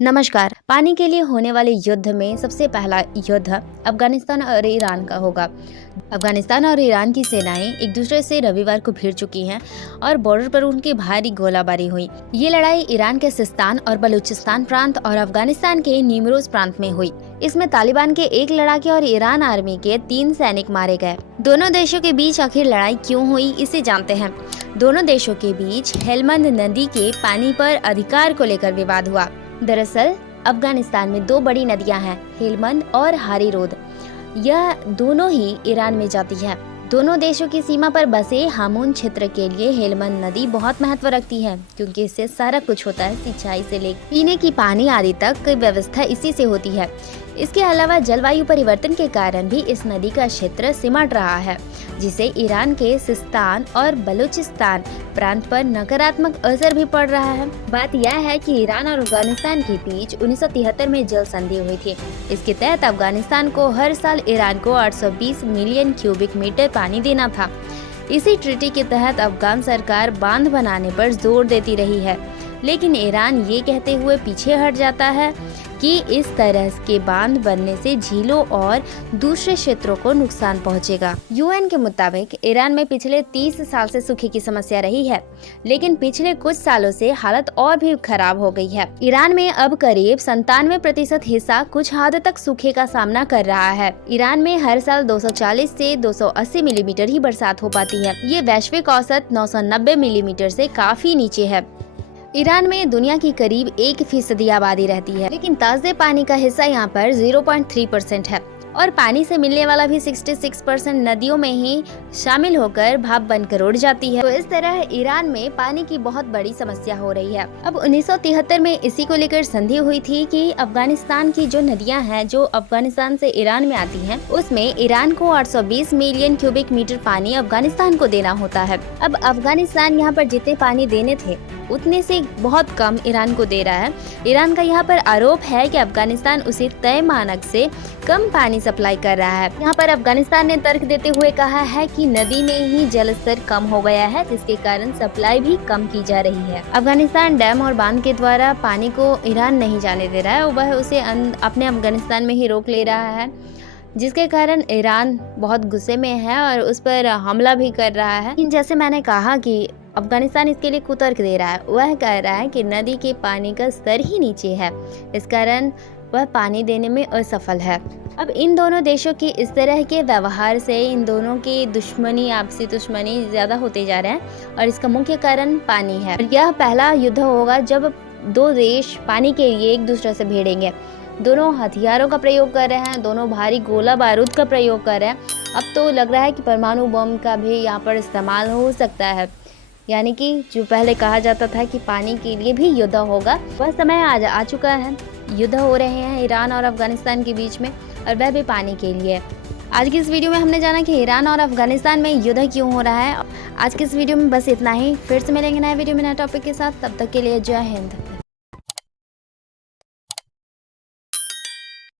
नमस्कार। पानी के लिए होने वाले युद्ध में सबसे पहला युद्ध अफगानिस्तान और ईरान का होगा। अफगानिस्तान और ईरान की सेनाएं एक दूसरे से रविवार को भिड़ चुकी हैं और बॉर्डर पर उनकी भारी गोलाबारी हुई। ये लड़ाई ईरान के सिस्तान और बलूचिस्तान प्रांत और अफगानिस्तान के निमरोज प्रांत में हुई। इसमें तालिबान के एक लड़ाके और ईरान आर्मी के 3 सैनिक मारे गए। दोनों देशों के बीच आखिर लड़ाई क्यों हुई, इसे जानते हैं। दोनों देशों के बीच हेलमंद नदी के पानी पर अधिकार को लेकर विवाद हुआ। दरअसल अफगानिस्तान में 2 बड़ी नदियां हैं, हेलमंद और हारीरोद। यह दोनों ही ईरान में जाती है। दोनों देशों की सीमा पर बसे हामून क्षेत्र के लिए हेलमंद नदी बहुत महत्व रखती है, क्योंकि इससे सारा कुछ होता है, सिंचाई से लेकर पीने की पानी आदि तक की व्यवस्था इसी से होती है। इसके अलावा जलवायु परिवर्तन के कारण भी इस नदी का क्षेत्र सिमट रहा है, जिसे ईरान के सिस्तान और बलूचिस्तान प्रांत पर नकारात्मक असर भी पड़ रहा है। बात यह है कि ईरान और अफगानिस्तान के बीच 1973 में जल संधि हुई थी। इसके तहत अफगानिस्तान को हर साल ईरान को 820 मिलियन क्यूबिक मीटर पानी देना था। इसी ट्रीटी के तहत अफगान सरकार बांध बनाने पर जोर देती रही है, लेकिन ईरान ये कहते हुए पीछे हट जाता है कि इस तरह के बांध बनने से झीलों और दूसरे क्षेत्रों को नुकसान पहुंचेगा। यूएन के मुताबिक ईरान में पिछले 30 साल से सूखे की समस्या रही है, लेकिन पिछले कुछ सालों से हालत और भी खराब हो गई है। ईरान में अब करीब 97% हिस्सा कुछ हद तक सूखे का सामना कर रहा है। ईरान में हर साल 240 से 280 मिलीमीटर ही बरसात हो पाती है। ये वैश्विक औसत 990 मिलीमीटर से काफी नीचे है। ईरान में दुनिया की करीब 1% आबादी रहती है, लेकिन ताज़े पानी का हिस्सा यहाँ पर 0.3% है और पानी से मिलने वाला भी 66% नदियों में ही शामिल होकर भाप बनकर उड़ जाती है। तो इस तरह ईरान में पानी की बहुत बड़ी समस्या हो रही है। अब 1973 में इसी को लेकर संधि हुई थी कि अफगानिस्तान की जो नदियां हैं जो अफगानिस्तान से ईरान में आती हैं, उसमें ईरान को 820 मिलियन क्यूबिक मीटर पानी अफगानिस्तान को देना होता है। अब अफगानिस्तान यहाँ पर जितने पानी देने थे उतने से बहुत कम ईरान को दे रहा है। ईरान का यहाँ पर आरोप है कि अफगानिस्तान उसे तय मानक से कम पानी सप्लाई कर रहा है। यहाँ पर अफगानिस्तान ने तर्क देते हुए कहा है कि नदी में ही जल स्तर कम हो गया है, जिसके कारण सप्लाई भी कम की जा रही है। अफगानिस्तान डैम और बांध के द्वारा पानी को ईरान नहीं जाने दे रहा है, वह उसे अपने अफगानिस्तान में ही रोक ले रहा है, जिसके कारण ईरान बहुत गुस्से में है और उस पर हमला भी कर रहा है। जैसे मैंने कहा कि अफगानिस्तान इसके लिए कुतर्क दे रहा है। वह कह रहा है कि नदी के पानी का स्तर ही नीचे है, इस कारण वह पानी देने में असफल है। अब इन दोनों देशों के इस तरह के व्यवहार से इन दोनों की आपसी दुश्मनी ज्यादा होते जा रहे हैं और इसका मुख्य कारण पानी है। यह पहला युद्ध होगा जब 2 देश पानी के लिए एक दूसरे से भिड़ेंगे। दोनों हथियारों का प्रयोग कर रहे हैं, दोनों भारी गोला बारूद का प्रयोग कर रहे हैं। अब तो लग रहा है कि परमाणु बम का भी यहाँ पर इस्तेमाल हो सकता है, यानी कि जो पहले कहा जाता था कि पानी के लिए भी युद्ध होगा, वह समय आ चुका है। युद्ध हो रहे हैं ईरान और अफगानिस्तान के बीच में, और वह भी पानी के लिए। आज की इस वीडियो में हमने जाना कि ईरान और अफगानिस्तान में युद्ध क्यों हो रहा है। आज की इस वीडियो में बस इतना ही। फिर से मिलेंगे नए वीडियो में नए टॉपिक के साथ। तब तक के लिए जय हिंद।